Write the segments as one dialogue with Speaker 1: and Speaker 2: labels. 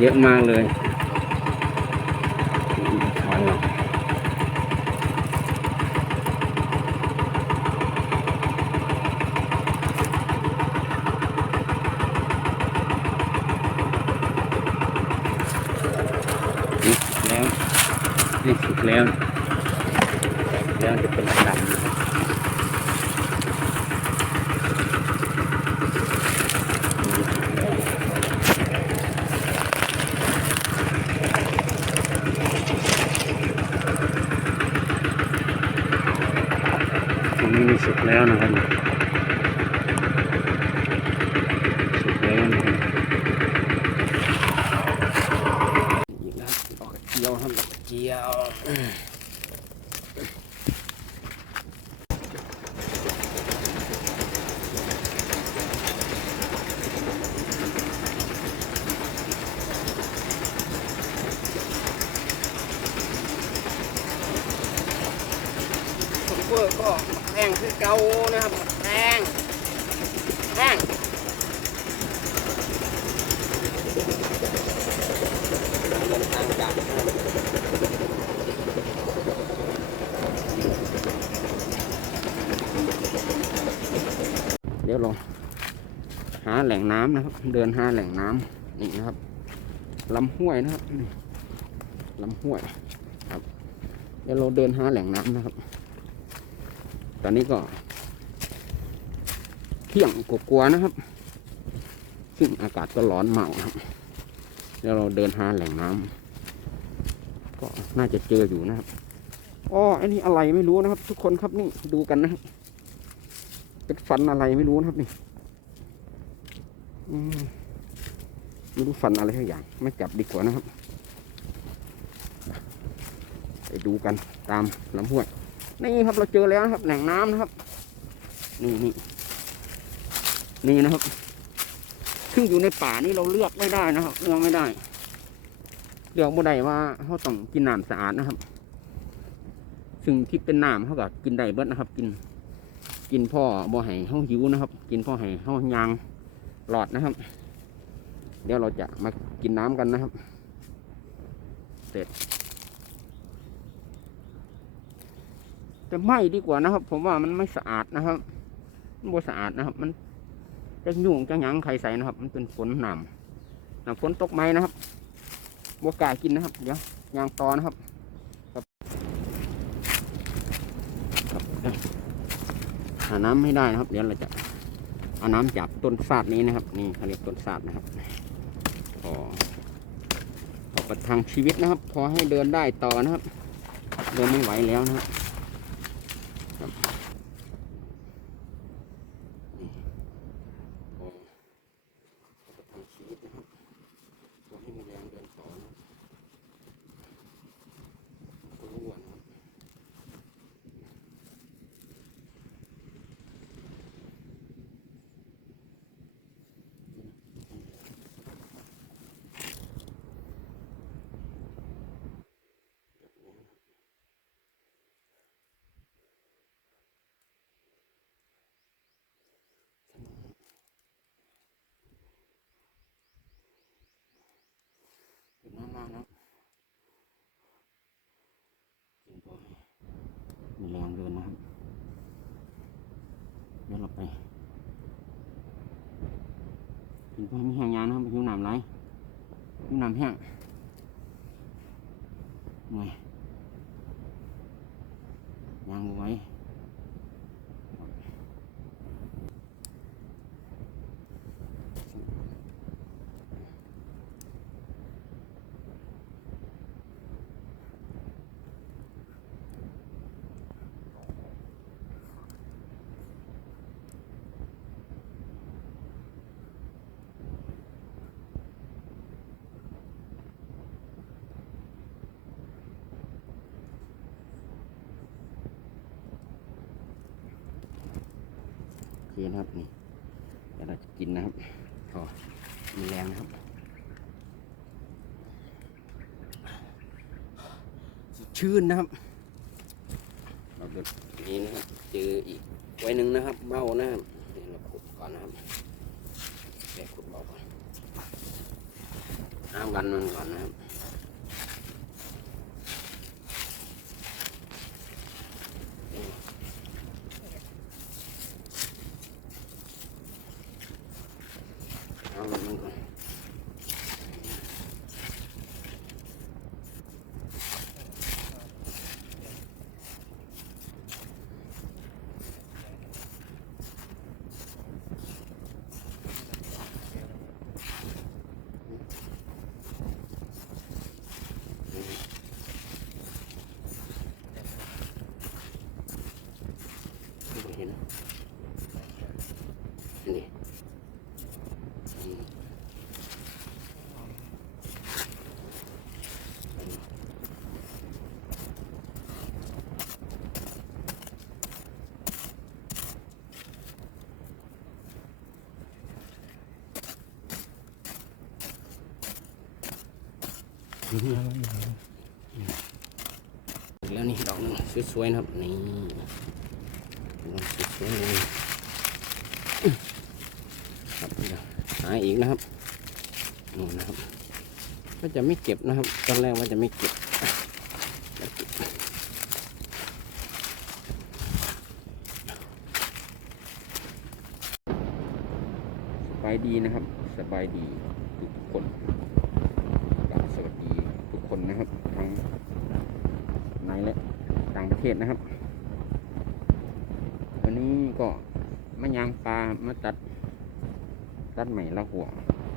Speaker 1: เยอะมากเลยช้อนเรานี่สุกแล้วนี่สุกแล้วแล้วจะเป็นดำๆนะครับ ตรงนี้มีสุก แล้วนะครับสุกแล้วนะครับอีกแล้วดอกกระเจียวครับดอกกระเจียวผมเพื่อก็แห้ งคือเกานะครับแห้งแห้งเดี๋ยวลองหาแหล่งน้ำนะครับ เดินหาแหล่งน้ำนี่นะครับลำห้วยนะครับนี่ลำห้วยครับเดี๋ยวเราเดินหาแหล่งน้ำนะครับ อนนี้ก็เที่ยงกลัวๆนะครับ ซึ่งอากาศก็ร้อนเมาครับเดี๋ยวเราเดินหาแหล่งน้ำก็น่าจะเจออยู่นะครับอ๋อไอ้นี่อะไรไม่รู้นะครับ ทุกคนครับนี่ดูกันนะครับเป็นฟันอะไรไม่รู้นะครับนี่ไม่รู้ฟันอะไรสักอย่าง ไม่จับดีกว่านะครับ ไปดูกันตามลำห้วย นี่ครับเราเจอแล้วนะครับแหล่งน้ำนะครับ นี่นี่นี่นะครับ ซึ่งอยู่ในป่านี่เราเลือกไม่ได้นะครับเลือกไม่ได้ เลือกไม่ได้ว่าเขาต้องกินน้ำสะอาดนะครับ ซึ่งที่เป็นน้ำเขาก็กินได้เบิดนะครับ กิน กินพ่อบ่ให้เขาหิวนะครับ กินพ่อให้เขายางหลอดนะครับ เดี๋ยวเราจะมากินน้ำกันนะครับ เสร็จ แต่ไม่ดีกว่านะครับ ผมว่ามันไม่สะอาดนะครับมันบ่สะอาดนะครับ มันจะยุ่งจะหยังใครใส่นะครับ มันเป็นฝนหนำน้ำฝนตกไหมนะครับบัวกล้ากินนะครับ เดี๋ยวยางตอนะครับหาน้ำไม่ได้นะครับ เดี๋ยวเราจะเอาน้ำจากต้นซาดนี้นะครับ นี่เขาเรียกต้นซาดนะครับพอพอประทังชีวิตนะครับ พอให้เดินได้ต่อนะครับ เดินไม่ไหวแล้วนะครับ โอ้ประทังชีวิตนะครับขอให้มีแรงเดินต่อนะครับก็รู้ว่านะครับกินน้ำมากแล้วกินพอมีแรงเดินนะครับ เดี๋ยวเราไปกินพอมีแห้งยานะครับหิวน้ำไรหิวน้ำแห้งไงย คนครับนี่เดี๋ยวเราจะกินนะครับพอมีแรงนะครับสดชื่นนะครับเราเดนี้นะครับเจออีกไว้หนึ่งนะครับ เบ้านะครับเดี๋ยวเราขุดก่อนนะครับแกขุดเบาก่อนห้าวันมันก่อนนะครับ เอาวันมันก่อนไม่เห็นนี่อืม อีก แล้วนี่ดอกนึงสวยๆนะครับนี่สวยๆเลยครับเดี๋ยวหาอีกนะครับนู่นนะครับก็จะไม่เก็บนะครับ ตอนแรกว่าจะไม่เก็บสบายดีนะครับ สบายดีทุกคนกราบสวัสดีทุก คนนะครับทั้งในและต่างประเทศนะครับ วันนี้ก็มายางปลามาตัด ตัดใหม่ละหัว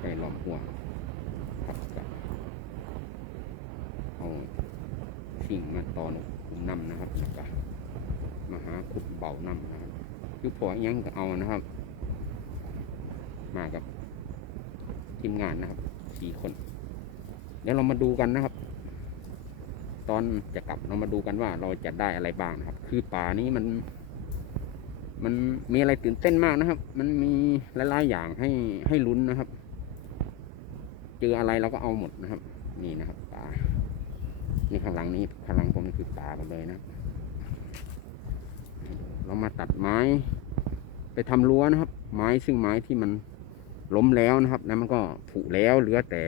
Speaker 1: ไปหลอมหัวครับเอาสิ่งมาตอนขุมน้ำนะครับแล้วก็มาหาขุดเบาน้ำนะครับคือพอยังก็เอานะครับ มากับทีมงานนะครับสี่คน เดี๋ยวเรามาดูกันนะครับ ตอนจะกลับเรามาดูกันว่าเราจะได้อะไรบ้างนะครับ คือป่านี้มัน มันมีอะไรตื่นเต้นมากนะครับ มันมีหลายๆอย่างให้ให้ลุ้นนะครับ เจออะไรเราก็เอาหมดนะครับ นี่นะครับป่านี่ข้างหลังนี้ข้างหลังผมนี่คือป่าหมดเลยนะเรามาตัดไม้ ไปทำรั้วนะครับ ไม้ซึ่งไม้ที่มันล้มแล้วนะครับ แล้วมันก็ผุแล้วเหลือแต่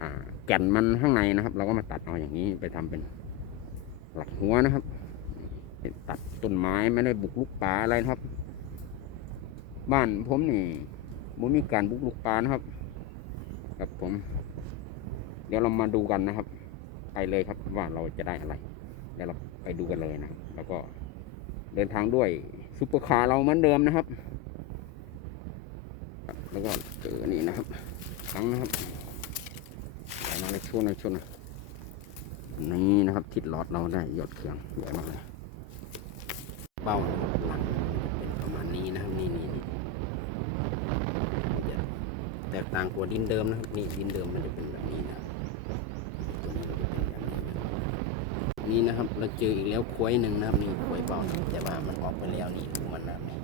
Speaker 1: อ่า แก่นมันข้างในนะครับ เราก็มาตัดเอาอย่างนี้ไปทำเป็นหลักหัวนะครับตัดต้นไม้ไม่ได้บุกลุกป่าอะไรนะครับ บ้านผมนี่ผมมีการบุกลุกป่านะครับครับผม เดี๋ยวเรามาดูกันนะครับ ไปเลยครับว่าเราจะได้อะไรเดี๋ยวเราไปดูกันเลยนะแล้วก็เดินทางด้วยซุปเปอร์คาร์เราเหมือนเดิมนะครับครับแล้วก็เจอนี่นะครับครั้งนะครับ ใหญ่มากเลยชวงหนะช่วงหนะนี่นะครับทิศหลอดเราได้ยอดเครื่องใหญ่มากเลยเบ้าหลังเป็นประมาณนี้นะครับนี่นี่นี่แตกต่างกว่าดินเดิมนะครับนี่ดินเดิมมันจะเป็นแบบนี้นะตัวนี้ก็จะเป็นแบบนี้นี่นะครับ เราเจออีกแล้วควยหนึ่งนะครับนี่ควยเบ้านะครับแต่ว่ามันออกไปแล้วนี่ดูมันนะนี่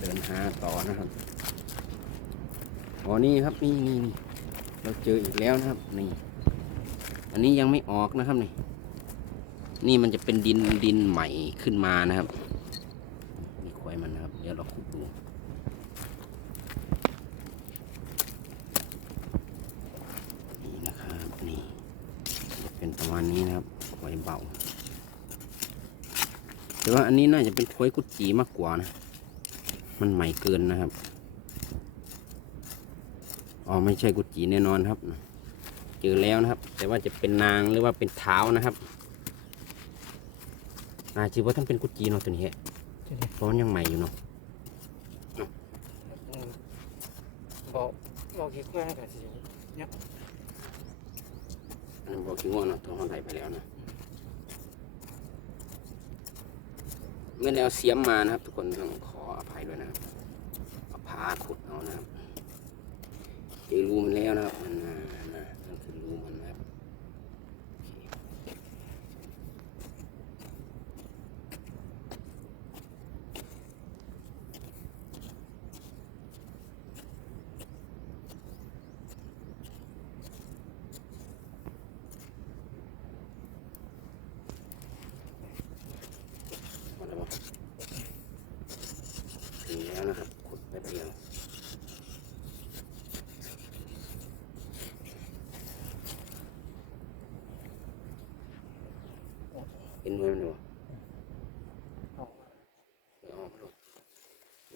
Speaker 1: เดินหาต่อนะครับอ๋อนี่ครับนี่นี่นี่ เราเจออีกแล้วนะครับนี่อันนี้ยังไม่ออกนะครับนี่นี่มันจะเป็นดินดินใหม่ขึ้นมานะครับนี่ควายมันนะครับ เดี๋ยวเราขุดดูนี่นะครับนี่เป็นประมาณนี้นะครับควายเบาแต่ว่าอันนี้น่าจะเป็นควายกุดจีมากกว่านะ มันใหม่เกินนะครับ อ๋อไม่ใช่กุดจีแน่นอนครับ เจอแล้วนะครับ แต่ว่าจะเป็นนางหรือว่าเป็นเท้านะครับน่าชื่อว่าท่านเป็นกุดจีเนาะตัวนี้ฮะเพราะมันยังใหม่อยู่เนาะ
Speaker 2: บอกบอกคิดว่ากับสิ
Speaker 1: อันนั้นบอกขี้ง่วงเนาะตัวเขาไถไปแล้วนะไม่ได้เอาเสียมมานะครับ ทุกคนต้องขออภัยด้วยนะครับเอาผาขุดเอานะครับ เจอรูมันแล้วนะครับมันนะนะนั่นคือรูมันนะครับ หมดแล้วปะถึงแล้วนะครับขุดไปเดียว เห็นไหมมันดู
Speaker 2: ออกมา
Speaker 1: เดี๋ยวเอามาดู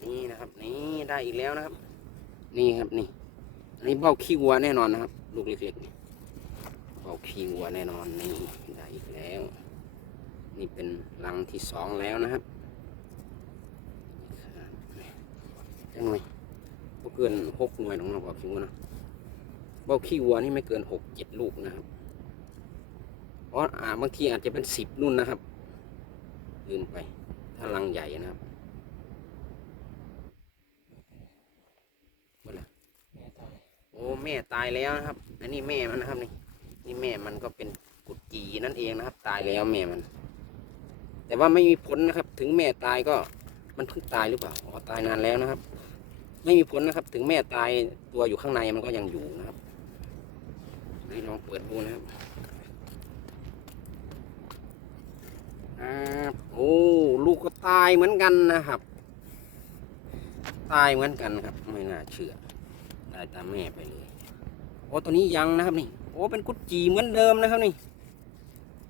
Speaker 1: นี่นะครับ นี่ได้อีกแล้วนะครับ นี่ครับนี่อันนี้เบ้าขี้วัวแน่นอนนะครับ ลูกเล็กๆนี่เบ้าขี้วัวแน่นอนนี่ได้อีกแล้ว นี่เป็นรังที่สองแล้วนะครับจังหน่อยบ่เกินหกหน่วยของเราบ้าขี้วัวนะเบ้าขี้วัวนี่ไม่เกินหกเจ็ดลูกนะครับ เพราะอ่าบางทีอาจจะเป็นสิบนุ่นนะครับ ลืมไป ถ้ารังใหญ่นะครับหมดแล้ว
Speaker 2: แม่ตาย
Speaker 1: โอ้แม่ตายแล้วนะครับ อันนี้แม่มันนะครับนี่ นี่แม่มันก็เป็นกุดจีนั่นเองนะครับ ตายแล้วแม่มัน แต่ว่าไม่มีผลนะครับ ถึงแม่ตายก็มันเพิ่งตายหรือเปล่าอ๋อตายนานแล้วนะครับ ไม่มีผลนะครับ ถึงแม่ตายตัวอยู่ข้างในมันก็ยังอยู่นะครับนี่ลองเปิดดูนะครับ โอ้ลูกก็ตายเหมือนกันนะครับ ตายเหมือนกันครับ ไม่น่าเชื่อได้ตามแม่ไปเลยโอ้ตัวนี้ยังนะครับนี่โอ้เป็นกุดจีเหมือนเดิมนะครับนี่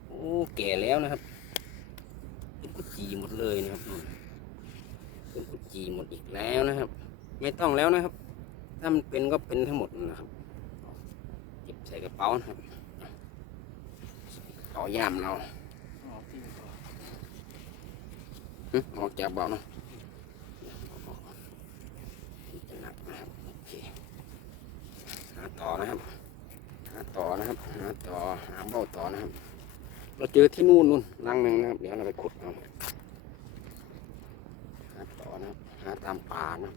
Speaker 1: โอ้แก่แล้วนะครับเป็นกุดจีหมดเลยนะครับเป็นกุดจีหมดอีกแล้วนะครับ ไม่ต้องแล้วนะครับ ถ้ามันเป็นก็เป็นทั้งหมดนะครับเก็บใส่กระเป๋านะครับใส่กระเป๋าย่ามเรา
Speaker 2: ออกที่ก่อน
Speaker 1: หึ ออกจากเบาะเนาะหนักนะครับโอเคหาต่อนะครับหาต่อนะครับหาต่อหาเบาต่อนะครับ เราเจอที่นู่นนู่นรังหนึ่งนะครับเดี๋ยวเราไปขุดเอาหาต่อนะครับหาตามป่านะ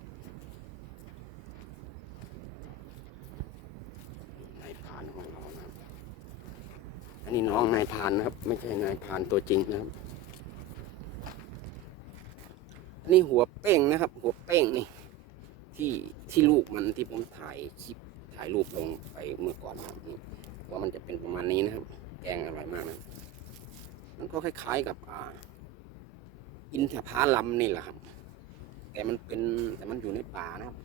Speaker 1: นายพานของเรานะครับอันนี้น้องนายพานนะครับ ไม่ใช่นายพานตัวจริงนะครับ อั นนี้หัวเป้งนะครับ หัวเป้งนี่ ที่ที่ลูกมันที่ผมถ่ายคลิปถ่ายรูปลงไปเมื่อก่อนนะครับนี่ว่ามันจะเป็นประมาณนี้นะครับแกงอร่อยมากนะมันก็คล้ายๆกับอ่า อินทผาลัมนี่แหละครับ แต่มันเป็นแต่มันอยู่ในป่านะครับ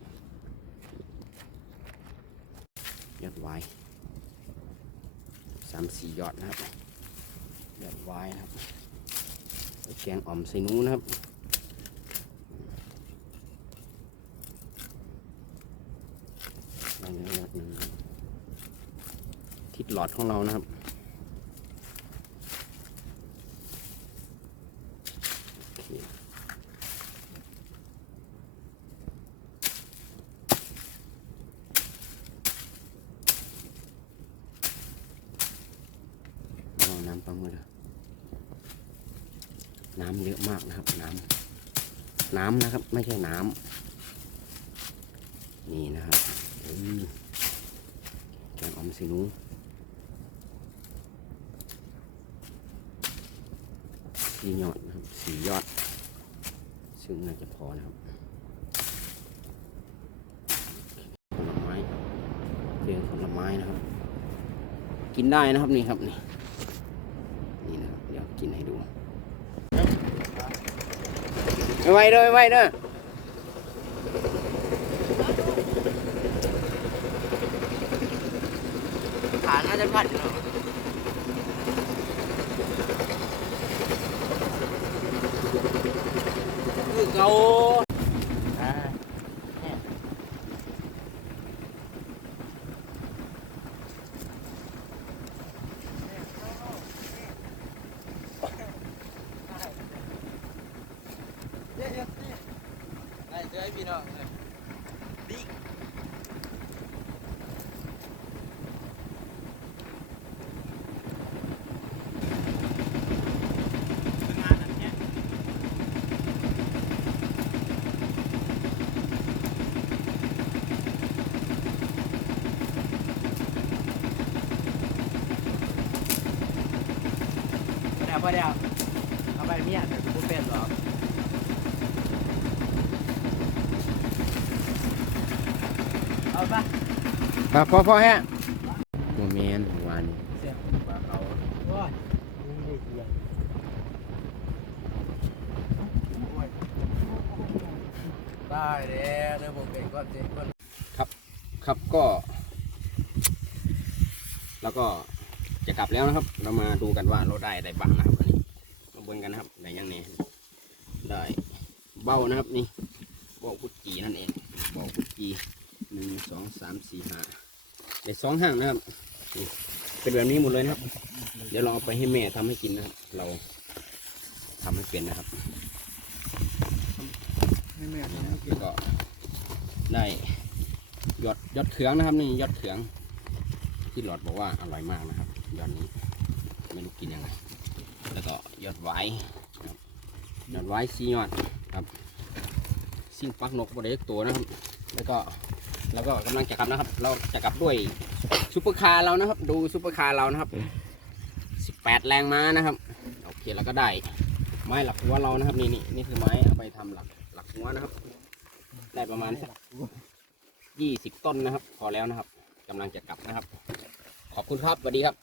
Speaker 1: ยอดไว้สามสี่ยอดนะครับยอดไว้นะครับแกงอ่อมใส่นู้นนะครับ ทิศหลอดของเรานะครับโองน้ำปลาหมึกน้ำเยอะมากนะครับ น้ำ น้ำนะครับ ไม่ใช่น้ำนี่นะครับอืม แกงออมสีนูสี่ยอดนะครับสียอด ซึ่งน่าจะพอนะครับผลไม้เรียงผลไม้นะครับ กินได้นะครับนี่ครับนี่นี่นะครับเดี๋ยวกินให้ดูไม่ไหวเด้อไม่ไหวเด้อ
Speaker 2: ฐานน่าจะพัดอยู่
Speaker 1: คือเขา
Speaker 2: อ่า
Speaker 3: ได้เจอไอ้พี่น้องเลยดิงานอันเนี้ย
Speaker 2: เดี๋ยวพอเดี๋ยวเอาไปเมียแต่กูเป็นหรอกเอาปะ
Speaker 1: พอพอพอแฮะโมเมนต์วัน
Speaker 2: เสียบปลาเขาโอ้ยนี่ได้เสียงได้แล้วเดี๋ยวผมเป็นก้อนเจ็บก้อน
Speaker 1: ครับก็ แล้วก็จะกลับแล้วนะครับ เรามาดูกันว่าเราได้อะไรบ้างนะครับวันนี้ เบิ่งกันนะครับได้ยังนี่ได้เบ้านะครับนี่เบ้ากุดจีนั่นเองเบ้ากุดจีหนึ่งสองสามสี่ห้าได้สองห้างนะครับนี่เป็นแบบนี้หมดเลยนะครับ เดี๋ยวเราเอาไปให้แม่ทำให้กินนะครับ เราทำให้เป็นนะครับ
Speaker 2: ให้แม่ทำให้กิ
Speaker 1: แล้
Speaker 2: น
Speaker 1: วก็ได้ยอดยอดเขืองนะครับนี่ยอดเขืองที่หลอดบอกว่าอร่อยมากนะครับยอดนี้ไม่รู้กินยังไง แล้วก็ยอดไว้ยอดไว้ซียอดครับซิ่งปักนกบริเวณตัวนะครับ แล้วก็แล้วก็กำลังจะกลับนะครับ เราจะกลับด้วยซุปเปอร์คาร์เรานะครับ ดูซุปเปอร์คาร์เรานะครับ18แรงม้านะครับโอเคแล้วก็ได้ ไม้หลักหัวเรานะครับนี่นี่นี่คือไม้เอาไปทำหลักหลักหัวนะครับ ได้ประมาณสักยี่สิบต้นนะครับ พอแล้วนะครับกำลังจะกลับนะครับ ขอบคุณครับสวัสดีครับ